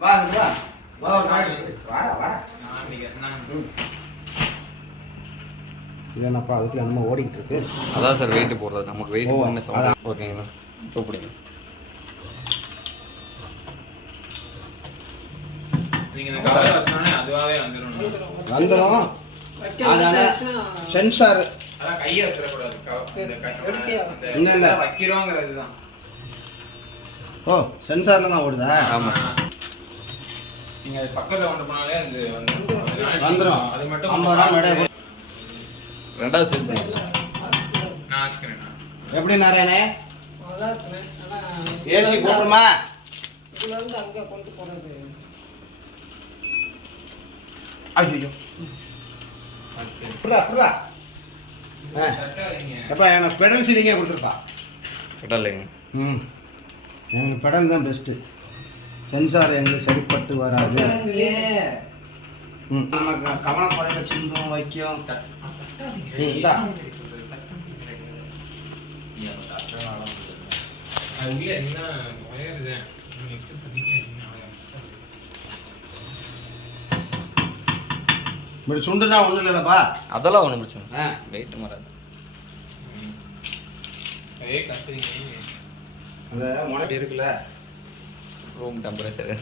வா இங்க வா வாடி. அதுக்கு என்னமோ ஓடிக்கிட்டு இருக்கு? அதான் சார் வெயிட் போடுறது. நமக்கு வெயிட் பண்ண. சவுண்ட் ஓகேங்களா? இப்போ பிடிங்க வந்துடும் வந்துடும் அதான சென்சார் ஓ சென்சார்ல தான் ஓடுதா? ஆமா. நீங்க அது பக்கத்துல கொண்டு போனாலே அது வந்துடும் அது மட்டும் ஐம்பது ரூபா மேடை போட்டு. ரெண்டாவது செட் பண்ணிக்கலாம் நான். எப்படி நாராயணே? ஏசி போட்டுமா இதுல இருந்து அங்க கொண்டு போறது. ஐயோ கரெக்டா வைங்க. எப்பா எனக்கு பெடல் சீலிங்கே கொடுத்துருப்பா. இல்லைங்க ம். எனக்கு பெடல் தான் பெஸ்ட்டு சென்சார் எங்களுக்கு சரிப்பட்டு வராது. ம். நமக்கு கவனம் குறைந்த சிந்தும் வைக்கும்? இப்படி சுண்டுனா ஒன்றும் இல்லைல்லப்பா. அதெல்லாம் ஒன்றும் பிரச்சனை ஆ. வெயிட் மாறாது. அந்த முனை இருக்குல்ல. ரூம் டெம்பரேச்சர்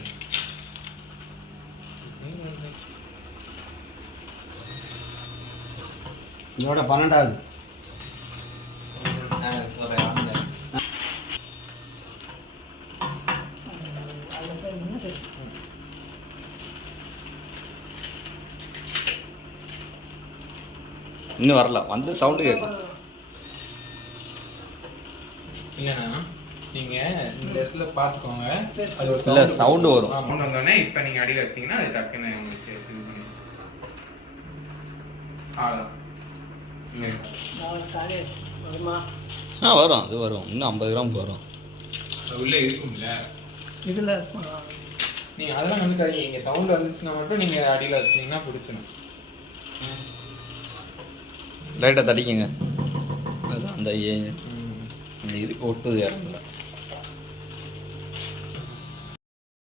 இதோட பன்னெண்டாவது. இன்னும் வரல. வந்து சவுண்டு கேட்கும் இல்லைண்ணா. நீங்க இந்த இடத்துல பாத்துக்கோங்க அது ஒரு இல்ல, sound வரும். ஆ, கொண்டு வந்தோடனே இப்ப நீங்க அடியில வச்சீங்கன்னா அது டக்குன்னு உங்களுக்கு ஆ வரும். அது வரும். இன்னும் ஐம்பது கிராம் வரும். அது உள்ள இருக்கும்ல. இதுல இருக்குமா? நீங்க அதெல்லாம் கண்டுக்காதீங்க. இங்க சவுண்ட் வந்துச்சுன்னா மட்டும் நீங்க அடியில வச்சீங்கன்னா பிடிச்சிடும் லைட்டாக தட்டிக்கங்க. அதுதான் அந்த ஏ- அந்த இதுக்கு ஒட்டுது இறங்கல